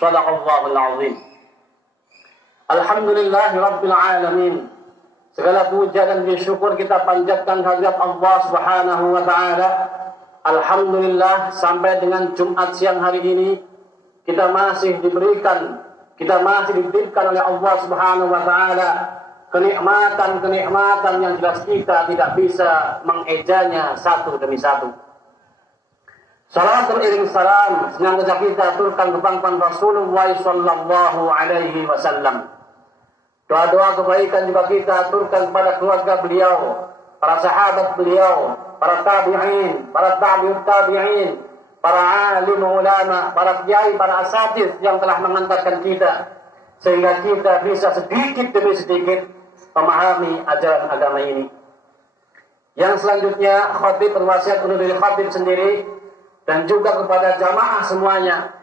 Shadaqallahul azim. Alhamdulillahi rabbil alamin. Segala puja dan syukur kita panjatkan hadirat Allah Subhanahu wa taala. Alhamdulillah, sampai dengan Jumat siang hari ini kita masih dititipkan oleh Allah Subhanahu wa taala kenikmatan yang jelas kita tidak bisa mengejanya satu demi satu. Salawat beriring salam senantiasa kita aturkan kepada Rasulullah sallallahu alaihi wasallam. Doa-doa kebaikan juga kita aturkan kepada keluarga beliau, para sahabat beliau, para tabi'in, para tabi'ut tabi'in, para alim ulama, para kiai, para asatidz yang telah mengantarkan kita sehingga kita bisa sedikit demi sedikit memahami ajaran agama ini. Yang selanjutnya, khatib berwasiat untuk diri khatib sendiri dan juga kepada jamaah semuanya.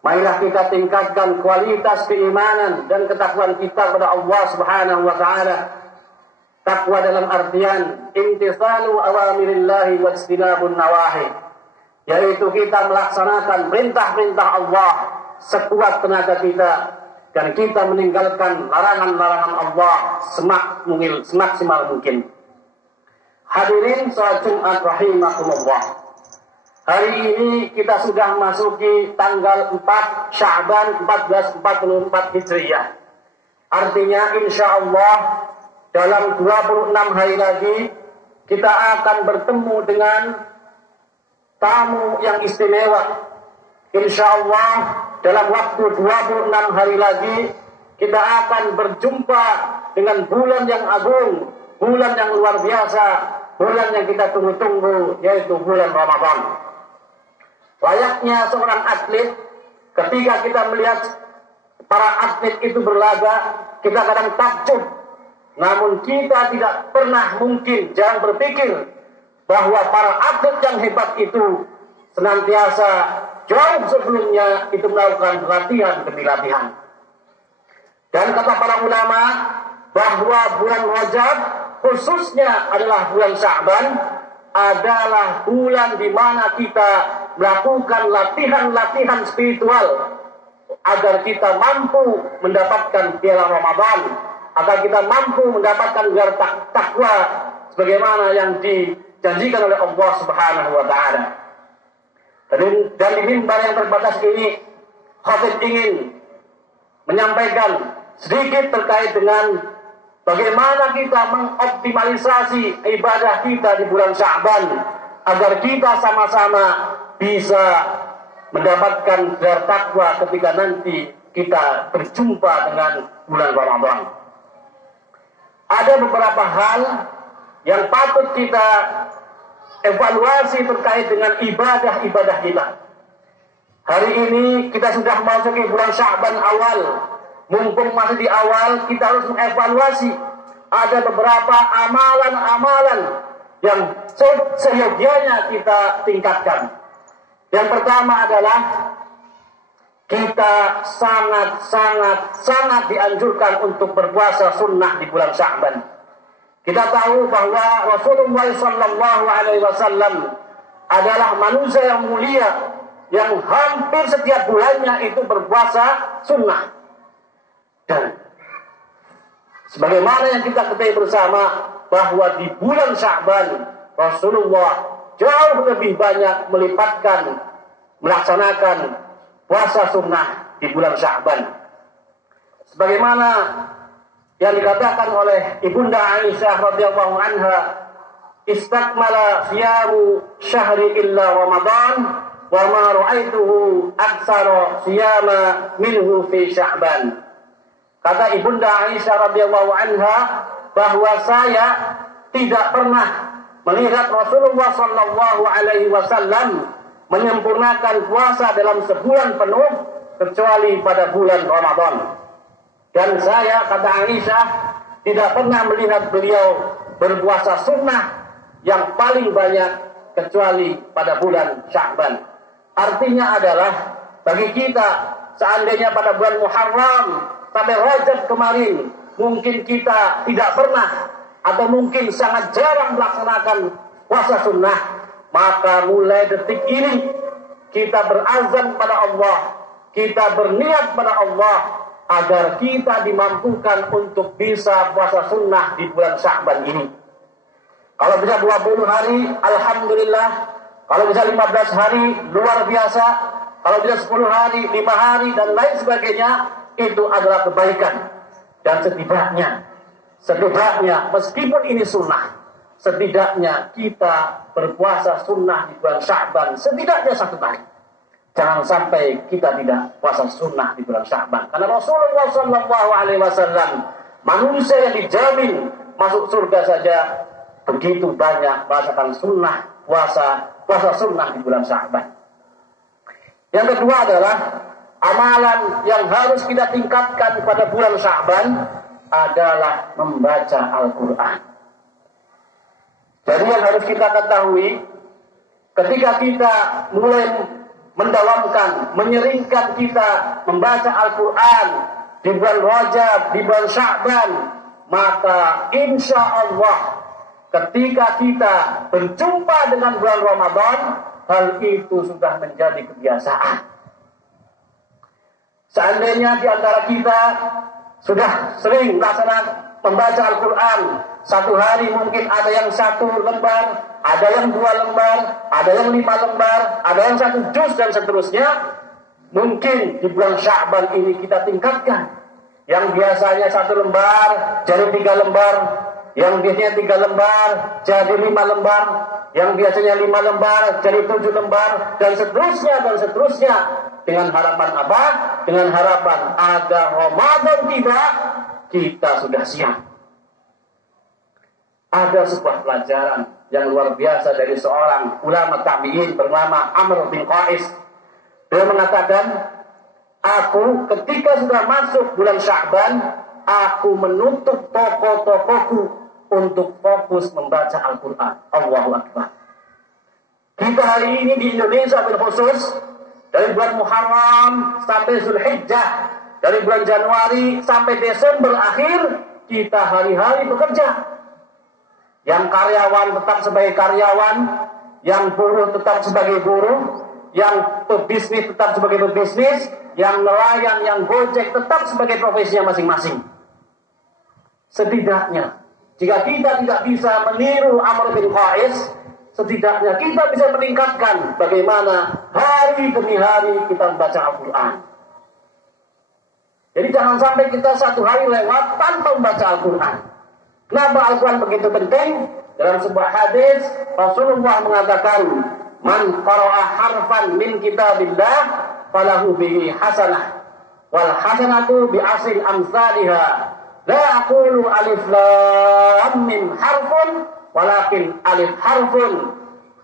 Marilah kita tingkatkan kualitas keimanan dan ketakwaan kita kepada Allah Subhanahu wa taala. Takwa dalam artian imtithalu awamirillahi wa ijtinabun nawahi, yaitu kita melaksanakan perintah-perintah Allah sekuat tenaga kita dan kita meninggalkan larangan-larangan Allah semaksimal mungkin. Hadirin salat Jumat rahimakumullah. Hari ini kita sudah masuki tanggal 4 Sya'ban 1444 Hijriah. Artinya insya Allah dalam 26 hari lagi kita akan bertemu dengan tamu yang istimewa. Insya Allah dalam waktu 26 hari lagi kita akan berjumpa dengan bulan yang agung, bulan yang luar biasa, bulan yang kita tunggu-tunggu, yaitu bulan Ramadan. Layaknya seorang atlet, ketika kita melihat para atlet itu berlaga, kita kadang takjub. Namun kita tidak pernah mungkin, jangan berpikir bahwa para atlet yang hebat itu senantiasa jauh sebelumnya itu melakukan latihan demi latihan. Dan kata para ulama bahwa bulan Rajab khususnya adalah bulan Sya'ban adalah bulan di mana kita melakukan latihan-latihan spiritual agar kita mampu mendapatkan piala Ramadan, agar kita mampu mendapatkan gelar takwa sebagaimana yang dijanjikan oleh Allah Subhanahu wa taala. Dan di mimbar yang terbatas ini, khatib ingin menyampaikan sedikit terkait dengan bagaimana kita mengoptimalisasi ibadah kita di bulan Sya'ban agar kita sama-sama bisa mendapatkan gelar takwa ketika nanti kita berjumpa dengan bulan Ramadan. Ada beberapa hal yang patut kita evaluasi terkait dengan ibadah-ibadah kita. Hari ini kita sudah memasuki bulan Sya'ban awal. Mumpung masih di awal, kita harus mengevaluasi. Ada beberapa amalan-amalan yang seyogyanya kita tingkatkan. Yang pertama adalah kita sangat dianjurkan untuk berpuasa sunnah di bulan Sya'ban. Kita tahu bahwa Rasulullah sallallahu alaihi wasallam adalah manusia yang mulia yang hampir setiap bulannya itu berpuasa sunnah. Dan sebagaimana yang kita ketahui bersama bahwa di bulan Sya'ban Rasulullah jauh lebih banyak melaksanakan puasa sunnah di bulan Sya'ban. Sebagaimana yang dikatakan oleh Ibunda Aisyah radhiyallahu anha, istakmala siyamu syahri illa Ramadan wa ma ra'aituhu aktsara siyama minhu fi Sya'ban. Kata Ibunda Aisyah radhiyallahu anha bahwa saya tidak pernah melihat Rasulullah sallallahu alaihi wasallam menyempurnakan puasa dalam sebulan penuh kecuali pada bulan Ramadan. Dan saya, kata Aisyah, tidak pernah melihat beliau berpuasa sunnah yang paling banyak kecuali pada bulan Sya'ban. Artinya adalah bagi kita seandainya pada bulan Muharram sampai Rajab kemarin mungkin kita tidak pernah atau mungkin sangat jarang melaksanakan puasa sunnah, maka mulai detik ini kita berazam pada Allah kita berniat pada Allah agar kita dimampukan untuk bisa puasa sunnah di bulan Sya'ban ini. Kalau bisa 20 hari, alhamdulillah. Kalau bisa 15 hari, luar biasa. Kalau bisa 10 hari, 5 hari, dan lain sebagainya, itu adalah kebaikan. Dan setidaknya, meskipun ini sunnah, setidaknya kita berpuasa sunnah di bulan Sya'ban, setidaknya 1 kali. Jangan sampai kita tidak puasa sunnah di bulan Sya'ban. Karena Rasulullah SAW, manusia yang dijamin masuk surga saja, begitu banyak merasakan sunnah, puasa sunnah di bulan Sya'ban. Yang kedua adalah amalan yang harus kita tingkatkan pada bulan Sya'ban adalah membaca Al-Quran. Jadi yang harus kita ketahui, ketika kita mulai mendawamkan, menyeringkan kita membaca Al-Quran di bulan Rajab, di bulan Sya'ban, maka insya Allah ketika kita berjumpa dengan bulan Ramadan, hal itu sudah menjadi kebiasaan. Seandainya di antara kita sudah sering melaksanakan membaca Al-Quran, 1 hari mungkin ada yang 1 lembar, ada yang 2 lembar, ada yang 5 lembar, ada yang 1 juz dan seterusnya. Mungkin di bulan Sya'ban ini kita tingkatkan. Yang biasanya 1 lembar jadi 3 lembar, yang biasanya 3 lembar jadi 5 lembar, yang biasanya 5 lembar jadi 7 lembar, dan seterusnya. Dengan harapan apa? Dengan harapan agar Ramadan tiba, kita sudah siap. Ada sebuah pelajaran yang luar biasa dari seorang ulama tabi'in bernama Amr bin Qais. Dia mengatakan, aku ketika sudah masuk bulan Sya'ban, aku menutup toko-tokoku untuk fokus membaca Al-Quran. Allahu Akbar. Kita hari ini di Indonesia berkhusus, dari bulan Muharram sampai Zulhijjah, dari bulan Januari sampai Desember akhir, kita hari-hari bekerja. Yang karyawan tetap sebagai karyawan, yang buruh tetap sebagai buruh, yang pebisnis tetap sebagai pebisnis, yang nelayan, yang gojek tetap sebagai profesinya masing-masing. Setidaknya, jika kita tidak bisa meniru Amr bin Qais, setidaknya kita bisa meningkatkan bagaimana hari demi hari kita membaca Al-Quran. Jadi jangan sampai kita 1 hari lewat tanpa membaca Al-Quran. Kenapa Al-Quran begitu penting? Dalam sebuah hadis Rasulullah mengatakan, man qara'a harfan min kitabillah falahu bihi hasanah wal hasanatu bi asri amsalha la aqulu alif lam mim harfun walakin alif harfun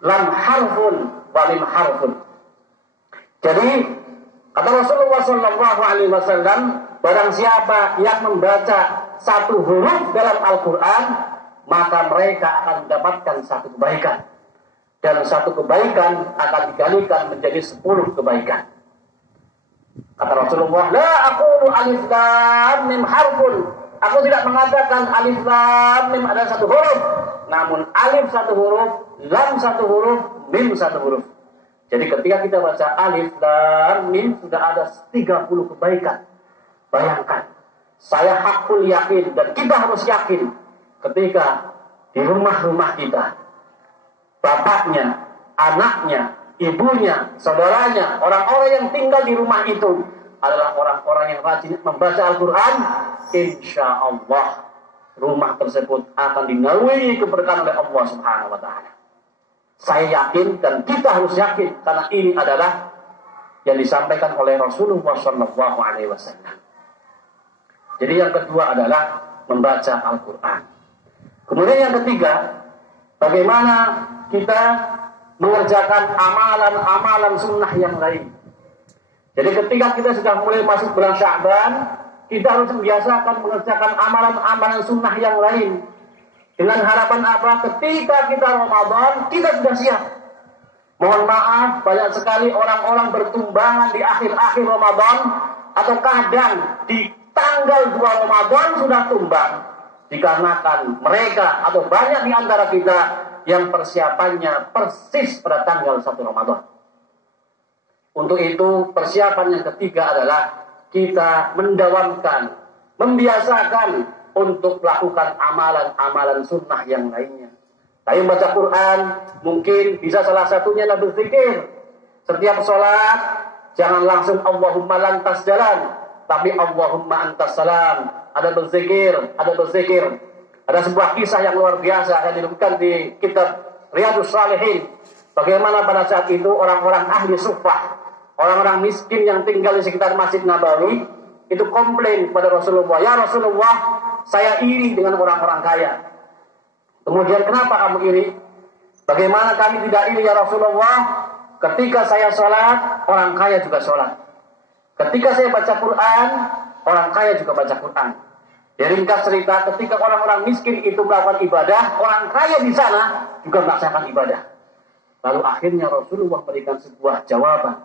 lam harfun wa mim harfun. Jadi kata Rasulullah SAW, barang siapa yang membaca 1 huruf dalam Al-Quran, maka mereka akan mendapatkan 1 kebaikan. Dan 1 kebaikan akan dikalikan menjadi 10 kebaikan. Kata Rasulullah, la aqulu alif lam mim harfun. Aku tidak mengatakan alif lam mim adalah 1 huruf. Namun alif 1 huruf, lam 1 huruf, mim 1 huruf. Jadi ketika kita baca alif lam mim sudah ada 30 kebaikan. Bayangkan, saya hakul yakin dan kita harus yakin ketika di rumah-rumah kita, bapaknya, anaknya, ibunya, saudaranya, orang-orang yang tinggal di rumah itu adalah orang-orang yang rajin membaca Al-Quran, insya Allah rumah tersebut akan dinaungi keberkahan oleh Allah Subhanahu wa Ta'ala. Saya yakin dan kita harus yakin karena ini adalah yang disampaikan oleh Rasulullah SAW. Jadi yang kedua adalah membaca Al-Quran. Kemudian yang ketiga, bagaimana kita mengerjakan amalan-amalan sunnah yang lain. Jadi ketika kita sudah mulai masuk bulan Sya'ban, kita harus membiasakan mengerjakan amalan-amalan sunnah yang lain. Dengan harapan apa? Ketika kita Ramadan, kita sudah siap. Mohon maaf, banyak sekali orang-orang bertumbangan di akhir-akhir Ramadan, atau kadang di tanggal 2 Ramadan sudah tumbang. Dikarenakan mereka atau banyak di antara kita yang persiapannya persis pada tanggal 1 Ramadan. Untuk itu persiapan yang ketiga adalah kita mendawamkan, membiasakan untuk melakukan amalan-amalan sunnah yang lainnya. Tapi baca Quran mungkin bisa salah satunya adalah berzikir. Setiap sholat jangan langsung Allahumma lantas jalan, tapi Allahumma antas salam. Ada berzikir, ada berzikir. Ada sebuah kisah yang luar biasa yang dilakukan di kitab Riyadhus Shalihin. Bagaimana pada saat itu orang-orang ahli suffah, orang-orang miskin yang tinggal di sekitar Masjid Nabawi itu komplain kepada Rasulullah, "Ya Rasulullah, saya iri dengan orang-orang kaya." Kemudian, "Kenapa kamu iri?" "Bagaimana kami tidak iri ya Rasulullah? Ketika saya sholat, orang kaya juga sholat. Ketika saya baca Quran, orang kaya juga baca Quran." Jadi ringkas cerita, ketika orang-orang miskin itu melakukan ibadah, orang kaya di sana juga melaksanakan ibadah. Lalu akhirnya Rasulullah memberikan sebuah jawaban.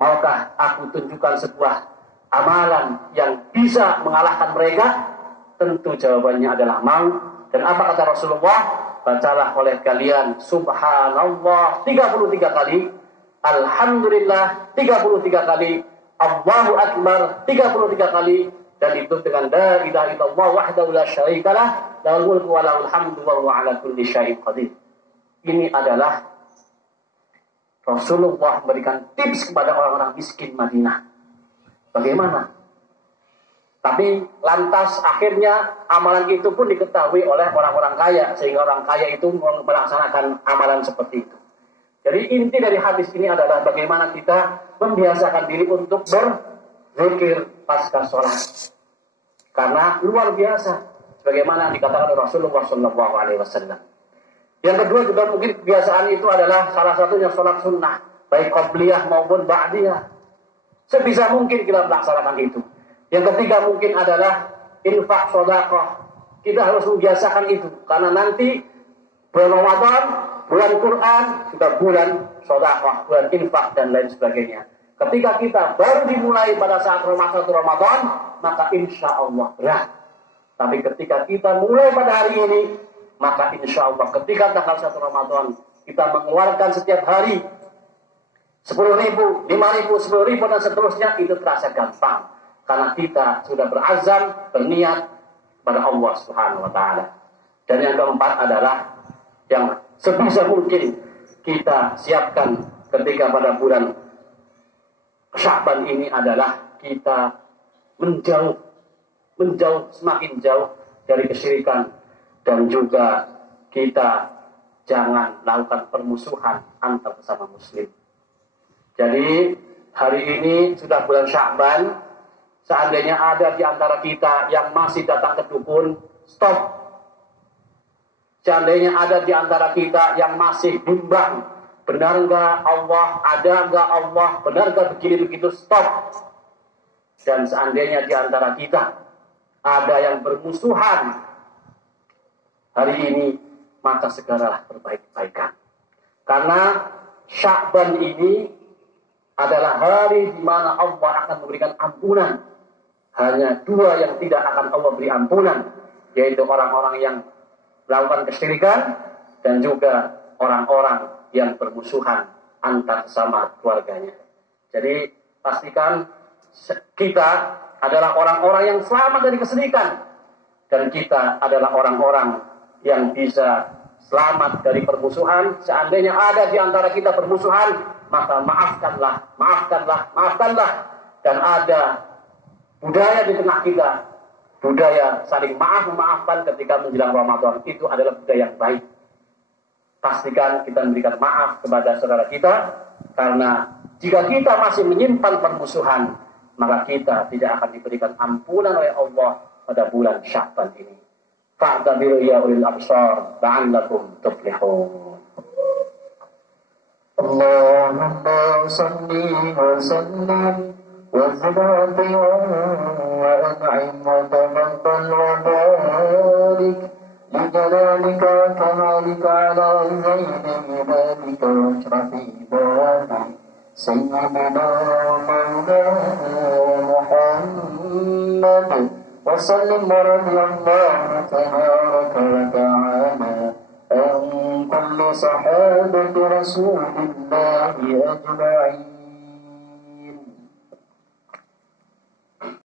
"Maukah aku tunjukkan sebuah amalan yang bisa mengalahkan mereka?" Tentu jawabannya adalah mau. Dan apa kata Rasulullah? "Bacalah oleh kalian Subhanallah 33 kali, Alhamdulillah 33 kali, Allahu Akbar 33 kali, dan itu dengan la ilaha illallah wahdahu la syarikalah, lahul mulku wa lahul hamdu wa huwa ala kulli syai'in qadir." Ini adalah Rasulullah memberikan tips kepada orang-orang miskin Madinah. Bagaimana? Tapi lantas akhirnya amalan itu pun diketahui oleh orang-orang kaya, sehingga orang kaya itu melaksanakan amalan seperti itu. Jadi inti dari hadis ini adalah bagaimana kita membiasakan diri untuk berzikir pasca sholat. Karena luar biasa, sebagaimana dikatakan oleh Rasulullah SAW. Yang kedua juga mungkin kebiasaan itu adalah salah satunya sholat sunnah, baik qabliyah maupun ba'diyah. Sebisa mungkin kita melaksanakan itu. Yang ketiga mungkin adalah infak sedekah. Kita harus membiasakan itu, karena nanti bulan Ramadan, bulan Quran, juga bulan sedekah, bulan infak dan lain sebagainya. Ketika kita baru dimulai pada saat Ramadan, maka insya Allah berat. Tapi ketika kita mulai pada hari ini, maka insya Allah ketika tanggal 1 Ramadan kita mengeluarkan setiap hari 10.000, 5.000, 10.000 dan seterusnya, itu terasa gampang karena kita sudah berazam, berniat pada Allah Subhanahu wa taala. Dan yang keempat adalah yang sebisa mungkin kita siapkan ketika pada bulan Sya'ban ini adalah kita menjauh semakin jauh dari kesyirikan. Dan juga kita jangan lakukan permusuhan antar sesama muslim. Jadi hari ini sudah bulan Sya'ban. Seandainya ada di antara kita yang masih datang ke dukun, stop. Seandainya ada di antara kita yang masih bimbang, benar enggak Allah, ada enggak Allah, benar enggak begini-begitu, stop. Dan seandainya di antara kita ada yang bermusuhan hari ini, maka segeralah berbaik-baikan. Karena Sya'ban ini adalah hari di mana Allah akan memberikan ampunan. Hanya dua yang tidak akan Allah beri ampunan, yaitu orang-orang yang melakukan kesyirikan dan juga orang-orang yang bermusuhan antar sesama keluarganya. Jadi pastikan kita adalah orang-orang yang selamat dari kesyirikan, dan kita adalah orang-orang yang bisa selamat dari permusuhan. Seandainya ada di antara kita permusuhan, maka maafkanlah. Dan ada budaya di tengah kita, budaya saling memaafkan ketika menjelang Ramadan, itu adalah budaya yang baik. Pastikan kita memberikan maaf kepada saudara kita, karena jika kita masih menyimpan permusuhan, maka kita tidak akan diberikan ampunan oleh Allah pada bulan Sya'ban ini. Fa'tabiru ya ulil absar la'allakum tuflihun. Allahumma salli wa sallim wa zid wa an'im wa taqabbal wa barik li jalalika wa kamalika ala zaini ibadika wa ashrafi ibadika sayyidina Muhammad وسلم ورضي الله تبارك وتعالى عن كل صحابة رسول الله أجمعين